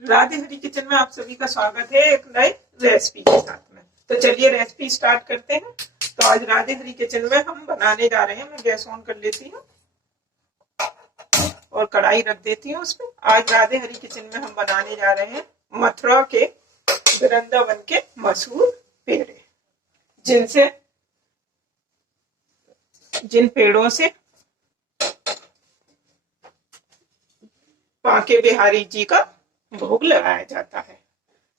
राधे हरी kitchen में आप सभी का स्वागत है एक नई रेसिपी के साथ में। तो चलिए रेसिपी स्टार्ट करते हैं। तो आज राधे हरी किचन में हम बनाने जा रहे हैं। मैं गैस ऑन कर लेती हूँ और कढ़ाई रख देती हूँ उसमें। आज राधे हरी किचन में हम बनाने जा रहे हैं मथुरा के वृंदावन के मशहूर पेड़े, जिन पेड़ों से बांके बिहारी जी का भोग लगाया जाता है।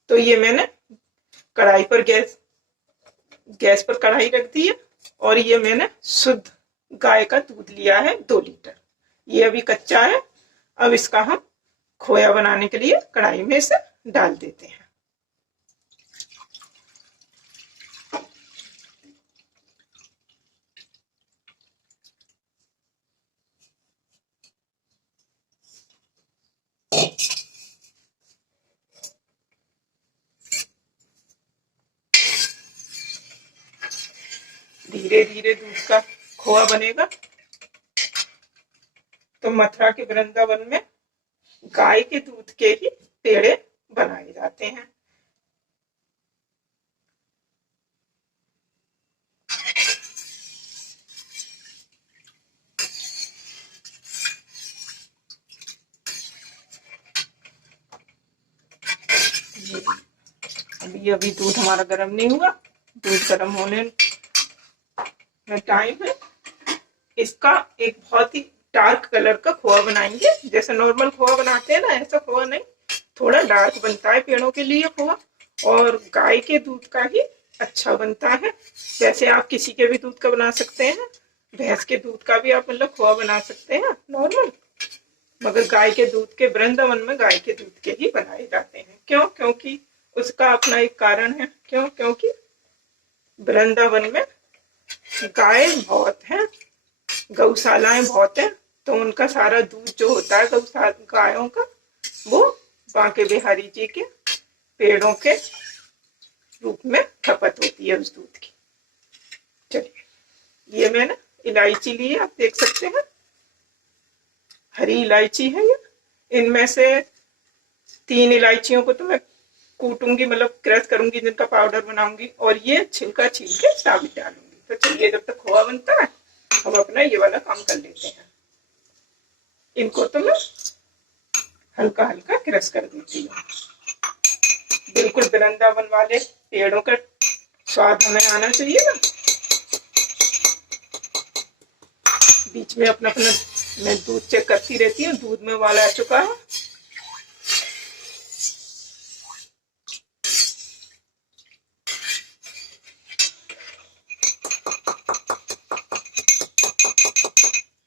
तो ये मैंने कढ़ाई पर गैस पर कढ़ाई रख दी है और ये मैंने शुद्ध गाय का दूध लिया है 2 लीटर। ये अभी कच्चा है। अब इसका हम खोया बनाने के लिए कढ़ाई में इसे डाल देते हैं। धीरे धीरे दूध का खोआ बनेगा। तो मथुरा के वृंदावन में गाय के दूध के ही पेड़े बनाए जाते हैं। अभी दूध हमारा गर्म नहीं हुआ। दूध गर्म होने में टाइम है। इसका एक बहुत ही डार्क कलर का खोआ बनाएंगे। जैसे नॉर्मल खोआ बनाते हैं ना, ऐसा खोआ नहीं, थोड़ा डार्क बनता है पेड़ों के लिए खोआ। और गाय के दूध का ही अच्छा बनता है। जैसे आप किसी के भी दूध का बना सकते हैं, भैंस के दूध का भी आप मतलब खोआ बना सकते हैं नॉर्मल, मगर गाय के दूध के वृंदावन में गाय के दूध के ही बनाए जाते हैं। क्यों? क्योंकि उसका अपना एक कारण है। क्यों? क्योंकि वृंदावन में गाय बहुत है, गौशालाएं बहुत है। तो उनका सारा दूध जो होता है गायों का, वो बांके बिहारी जी के पेड़ों के रूप में खपत होती है उस दूध की। चलिए, ये मैंने इलायची ली है, आप देख सकते हैं, हरी इलायची है ये। इनमें से 3 इलायचियों को तो मैं कूटूंगी, मतलब क्रश करूंगी, जिनका पाउडर बनाऊंगी, और ये छिलका छील के साबित डालूंगी। तो चलिए, जब तक खोआ बनता है हम अपना ये वाला काम कर लेते हैं। इनको तो मैं हल्का हल्का क्रश कर देती हूँ। बिल्कुल वृंदावन वाले पेड़ों का स्वाद हमें आना चाहिए ना। बीच में अपना अपना मैं दूध चेक करती रहती हूँ। दूध में उबाल आ चुका है।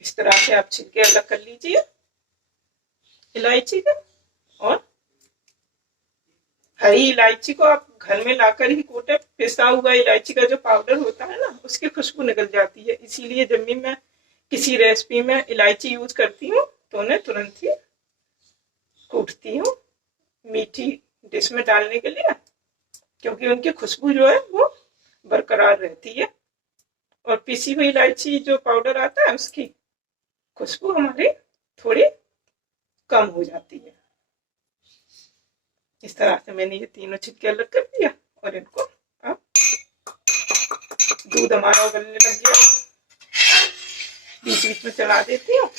इस तरह से आप छिलके अलग कर लीजिए इलायची का। और हरी इलायची को आप घर में लाकर ही कूटे। पिसा हुआ इलायची का जो पाउडर होता है ना, उसकी खुशबू निकल जाती है। इसीलिए जब भी मैं किसी रेसिपी में इलायची यूज करती हूँ तो उन्हें तुरंत ही कूटती हूँ मीठी डिश में डालने के लिए, क्योंकि उनकी खुशबू जो है वो बरकरार रहती है। और पिसी हुई इलायची जो पाउडर आता है, उसकी खुशबू हमारी थोड़ी कम हो जाती है। इस तरह से मैंने ये तीनों छिलके अलग कर दिया और इनको अब दूध हमारा उबलने लग गया, बीच बीच में चला देती हूँ।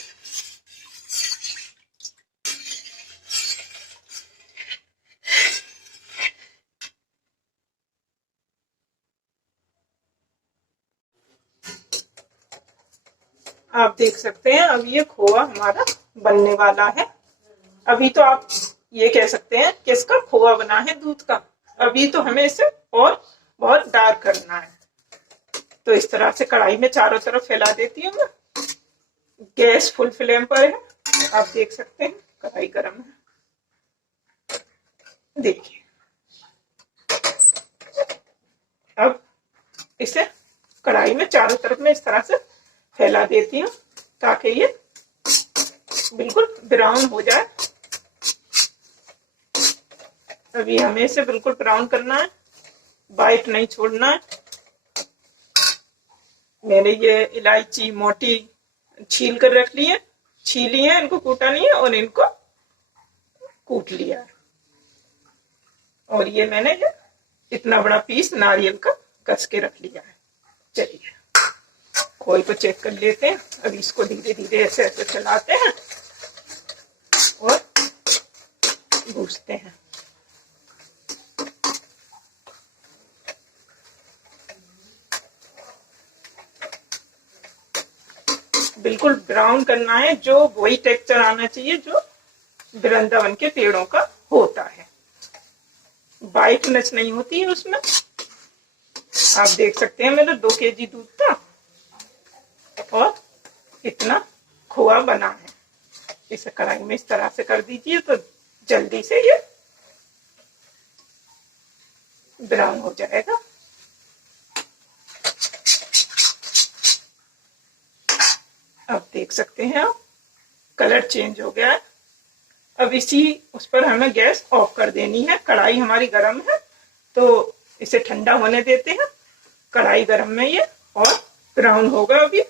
आप देख सकते हैं अब ये खोआ हमारा बनने वाला है। अभी तो आप ये कह सकते हैं कि इसका खोआ बना है दूध का। अभी तो हमें इसे और बहुत डार्क करना है। तो इस तरह से कढ़ाई में चारों तरफ फैला देती हूँ मैं। गैस फुल फ्लेम पर है। आप देख सकते हैं कढ़ाई गर्म है। देखिए, अब इसे कढ़ाई में चारों तरफ में इस तरह से फैला देती हूँ ताकि ये बिल्कुल ब्राउन हो जाए। अभी हमें इसे बिल्कुल ब्राउन करना है, वाइट नहीं छोड़ना है। मैंने ये इलायची मोटी छील कर रख ली है, छीली है, इनको कूटा नहीं है और इनको कूट लिया है। और ये मैंने ये इतना बड़ा पीस नारियल का कस के रख लिया है। चलिए खोए को चेक कर लेते हैं। अब इसको धीरे धीरे ऐसे ऐसे चलाते हैं और गूंथते हैं। बिल्कुल ब्राउन करना है, जो वही टेक्सचर आना चाहिए जो वृंदावन के पेड़ों का होता है। वाइटनेस नहीं होती है उसमें। आप देख सकते हैं मेरा 2 केजी दूध था और इतना खोआ बना है। इसे कढ़ाई में इस तरह से कर दीजिए तो जल्दी से ये ब्राउन हो जाएगा। अब देख सकते हैं आप कलर चेंज हो गया है। अब उस पर हमें गैस ऑफ कर देनी है। कढ़ाई हमारी गर्म है तो इसे ठंडा होने देते हैं। कढ़ाई गर्म में ये और ब्राउन होगा। अभी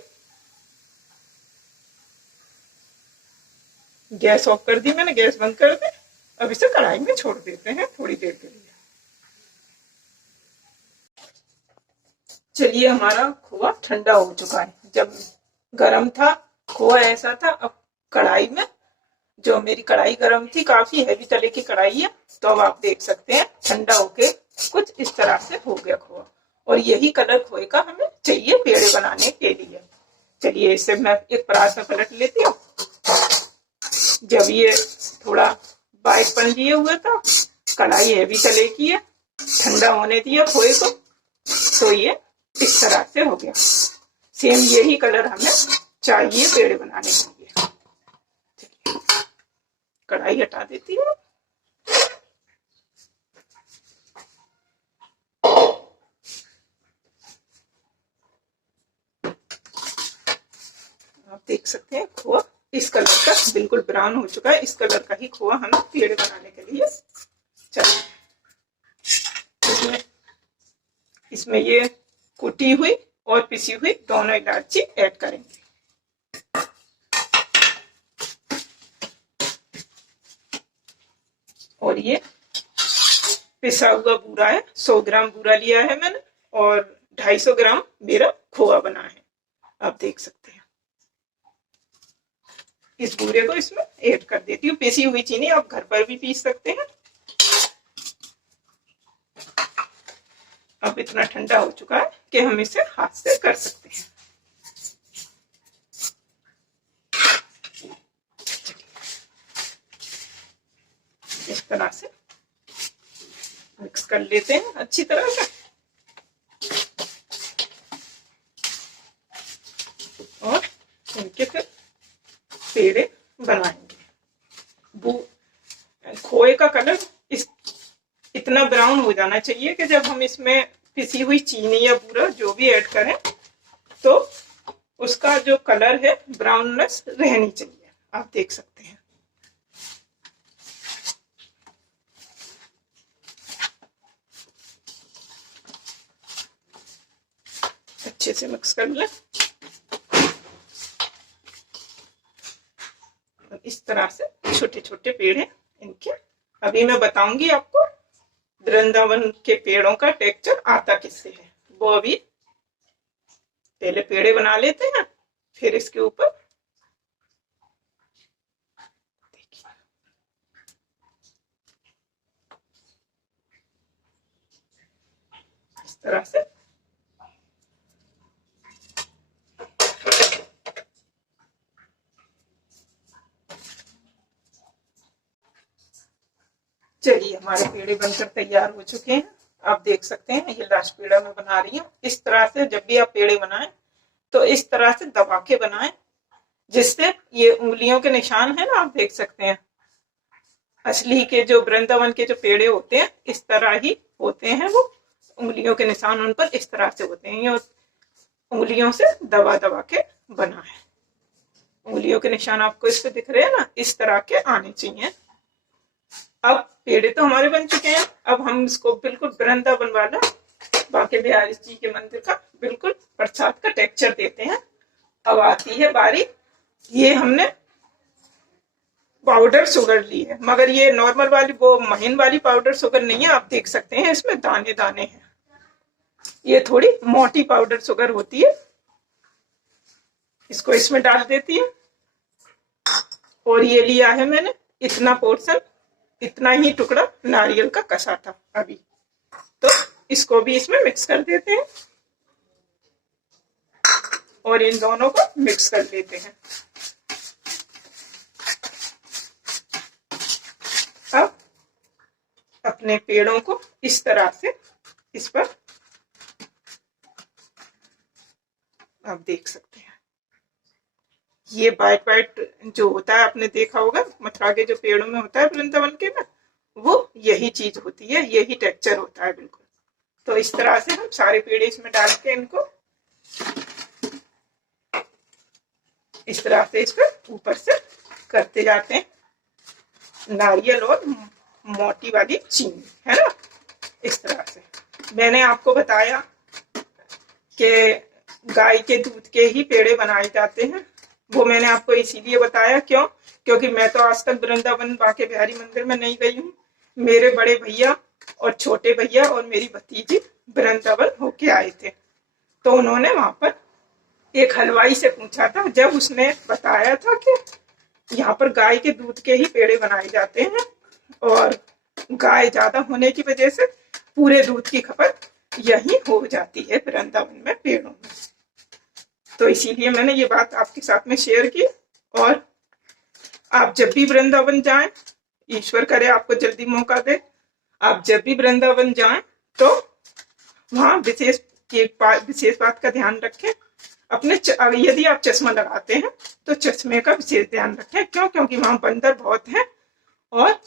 गैस ऑफ कर दी मैंने, गैस बंद कर दी। अब इसे कढ़ाई में छोड़ देते हैं थोड़ी देर के लिए। चलिए हमारा खोआ ठंडा हो चुका है। जब गरम था खोआ ऐसा था। अब कढ़ाई में, जो मेरी कढ़ाई गरम थी, काफी हैवी तले की कढ़ाई है, तो अब आप देख सकते हैं ठंडा होके कुछ इस तरह से हो गया खोआ। और यही कलर खोए का हमें चाहिए पेड़े बनाने के लिए। चलिए इसे मैं एक परात में पलट लेती हूँ। जब ये थोड़ा वाइटपन लिए हुए था, कढ़ाई हैवी तले की है, ठंडा होने दिया खोए को, तो ये इस तरह से हो गया। सेम यही कलर हमें चाहिए पेड़े बनाने के लिए। कढ़ाई हटा देती हूँ। आप देख सकते हैं खोआ इस कलर का बिल्कुल ब्राउन हो चुका है। इस कलर का ही खोआ हमें पेड़े बनाने के लिए चाहिए। इसमें ये कुटी हुई और पिसी हुई दोनों इलायची ऐड करेंगे। और ये पिसा हुआ बूरा है, 100 ग्राम बूरा लिया है मैंने और 250 ग्राम मेरा खोआ बना है। आप देख सकते हैं। इस बूरे को इसमें ऐड कर देती हूँ। पिसी हुई चीनी आप घर पर भी पीस सकते हैं। अब इतना ठंडा हो चुका है कि हम इसे हाथ से कर सकते हैं। इस तरह से मिक्स कर लेते हैं अच्छी तरह से और इनके फिर पेड़े बनाएंगे। खोए का कलर इतना ब्राउन हो जाना चाहिए कि जब हम इसमें पिसी हुई चीनी या बूरा जो भी ऐड करें तो उसका जो कलर है ब्राउननेस रहनी चाहिए। आप देख सकते हैं। अच्छे से मिक्स कर लें। इस तरह से छोटे छोटे पेड़ हैं इनके। अभी मैं बताऊंगी आपको वृंदावन के पेड़ों का टेक्सचर आता किससे है। वो अभी पहले पेड़े बना लेते हैं, फिर इसके ऊपर देखिए इस तरह से चलिए हमारे पेड़े बनकर तैयार हो चुके हैं। आप देख सकते हैं ये लास्ट पेड़ा मैं बना रही हूँ। इस तरह से जब भी आप पेड़े बनाएं तो इस तरह से दबा के बनाएं, जिससे ये उंगलियों के निशान है ना, आप देख सकते हैं असली के जो वृंदावन के जो पेड़े होते हैं इस तरह ही होते हैं। वो उंगलियों के निशान उन पर इस तरह से होते हैं। ये उंगलियों से दबा दबा के बना है। उंगलियों के निशान आपको इस पे दिख रहे हैं ना, इस तरह के आने चाहिए। अब पेड़े तो हमारे बन चुके हैं। अब हम इसको बिल्कुल वृंदावन वाला बांके बिहारी जी के मंदिर का बिल्कुल प्रसाद का टेक्सचर देते हैं। अब आती है बारी, ये हमने पाउडर शुगर ली है, मगर ये नॉर्मल वाली वो महीन वाली पाउडर शुगर नहीं है। आप देख सकते हैं इसमें दाने दाने हैं, ये थोड़ी मोटी पाउडर शुगर होती है। इसको इसमें डाल देती है। और ये लिया है मैंने इतना पोर्शन, इतना ही टुकड़ा नारियल का कसा था अभी, तो इसको भी इसमें मिक्स कर देते हैं और इन दोनों को मिक्स कर लेते हैं। अब अपने पेड़ों को इस तरह से इस पर आप देख सकते हैं, ये वाइट वाइट जो होता है आपने देखा होगा मथुरा के जो पेड़ों में होता है वृंदावन के में, वो यही चीज होती है, यही टेक्सचर होता है बिल्कुल। तो इस तरह से हम सारे पेड़ इसमें डाल के इनको इस तरह से इस पर ऊपर से करते जाते हैं, नारियल और मोटी वाली चीनी है ना। इस तरह से मैंने आपको बताया कि गाय के दूध के ही पेड़े बनाए जाते हैं, वो मैंने आपको इसीलिए बताया क्यों, क्योंकि मैं तो आज तक वृंदावन बांके बिहारी मंदिर में नहीं गई हूँ। मेरे बड़े भैया और छोटे भैया और मेरी भतीजी वृंदावन होके आए थे, तो उन्होंने वहां पर एक हलवाई से पूछा था, जब उसने बताया था कि यहाँ पर गाय के दूध के ही पेड़े बनाए जाते हैं और गाय ज्यादा होने की वजह से पूरे दूध की खपत यही हो जाती है वृंदावन में पेड़ों में, तो इसीलिए मैंने ये बात आपके साथ में शेयर की। और आप जब भी वृंदावन जाएं, ईश्वर करे आपको जल्दी मौका दे, आप जब भी वृंदावन जाएं तो वहां विशेष बात का ध्यान रखें। अपने यदि आप चश्मा लगाते हैं तो चश्मे का विशेष ध्यान रखें, क्यों, क्योंकि वहां बंदर बहुत हैं और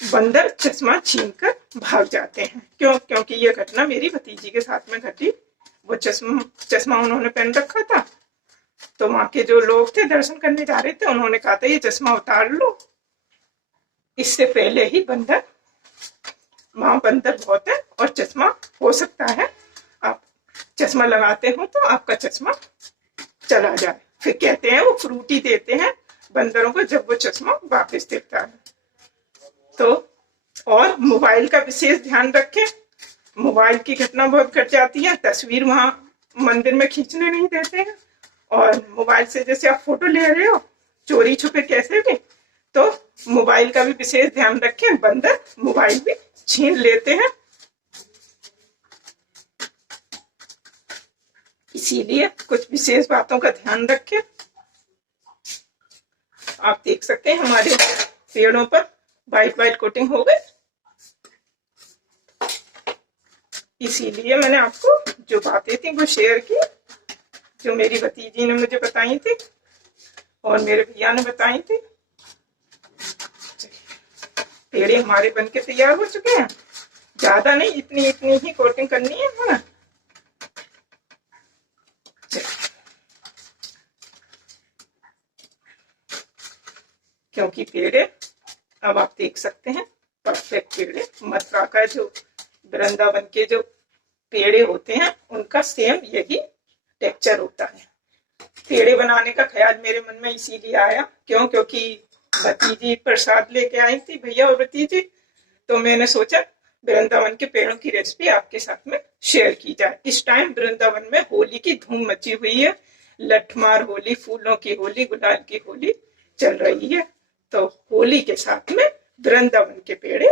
बंदर चश्मा छीनकर भाग जाते हैं। क्यों, क्योंकि ये घटना मेरी भतीजी के साथ में घटी। वो चश्मा उन्होंने पहन रखा था, तो वहां के जो लोग थे दर्शन करने जा रहे थे, उन्होंने कहा था ये चश्मा उतार लो, इससे पहले ही बंदर, वहां बंदर बहुत है और चश्मा हो सकता है आप चश्मा लगाते हो तो आपका चश्मा चला जाए। फिर कहते हैं वो फ्रूटी देते हैं बंदरों को जब वो चश्मा वापस देता है। तो और मोबाइल का विशेष ध्यान रखें, मोबाइल की घटना बहुत घट जाती है, तस्वीर वहां मंदिर में खींचने नहीं देते हैं, और मोबाइल से जैसे आप फोटो ले रहे हो चोरी छुपे कैसे भी, तो मोबाइल का भी विशेष ध्यान रखें, बंदर मोबाइल भी छीन लेते हैं। इसीलिए कुछ विशेष बातों का ध्यान रखें। आप देख सकते हैं हमारे पेड़ों पर वाइट वाइट कोटिंग हो गई, इसीलिए मैंने आपको जो बातें थी वो शेयर की, जो मेरी भतीजी ने मुझे बताई थी और मेरे भैया ने बताई थी। पेड़े हमारे बनके तैयार हो चुके हैं, ज्यादा नहीं, इतनी इतनी ही कोटिंग करनी है ना। क्योंकि पेड़े अब आप देख सकते हैं परफेक्ट पेड़े, मथुरा का जो वृंदावन के जो पेड़े होते हैं उनका सेम यही टेक्सचर होता है। पेड़े बनाने का ख्याल मेरे मन में इसीलिए आया, क्यों, क्योंकि भतीजी प्रसाद लेके आई थी, भैया और भतीजी, तो मैंने सोचा वृंदावन के पेड़ों की रेसिपी आपके साथ में शेयर की जाए। इस टाइम वृंदावन में होली की धूम मची हुई है, लठमार होली, फूलों की होली, गुलाल की होली चल रही है, तो होली के साथ में वृंदावन के पेड़े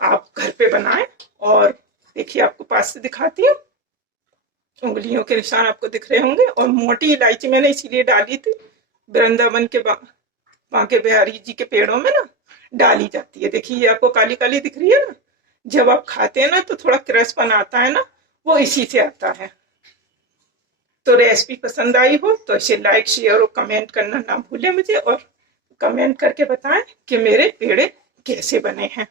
आप घर पे बनाएं। और देखिए आपको पास से दिखाती हूँ, उंगलियों के निशान आपको दिख रहे होंगे, और मोटी इलायची मैंने इसीलिए डाली थी, वृंदावन के बांके बिहारी जी के पेड़ों में ना डाली जाती है। देखिए ये आपको काली काली दिख रही है ना, जब आप खाते हैं ना तो थोड़ा क्रस्पन आता है ना, वो इसी से आता है। तो रेसिपी पसंद आई हो तो इसे लाइक, शेयर और कमेंट करना ना भूलें मुझे, और कमेंट करके बताएं कि मेरे पेड़े कैसे बने हैं।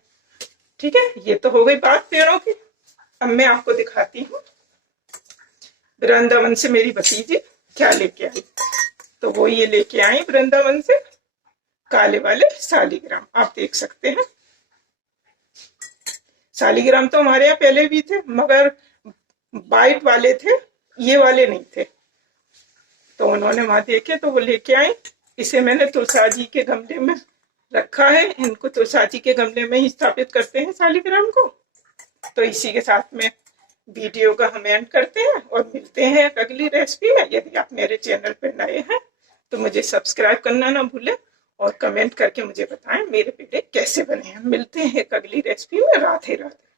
ठीक है, ये तो हो गई बात पेड़ों की। अब मैं आपको दिखाती हूँ वृंदावन से मेरी भतीजी क्या लेके आई। तो वो ये लेके आई वृंदावन से काले वाले सालीग्राम, आप देख सकते हैं। सालीग्राम तो हमारे यहाँ पहले भी थे, मगर वाइट वाले थे, ये वाले नहीं थे, तो उन्होंने वहां देखे तो वो लेके आई। इसे मैंने तुलसा जी के गमले में रखा है। इनको तुलसा जी के गमले में ही स्थापित करते हैं शालिग्राम को। तो इसी के साथ में वीडियो का हम एंड करते हैं और मिलते हैं एक अगली रेसिपी में। यदि आप मेरे चैनल पर नए हैं तो मुझे सब्सक्राइब करना ना भूलें और कमेंट करके मुझे बताएं मेरे पेड़े कैसे बने हैं। मिलते हैं एक अगली रेसिपी में। राधे राधे।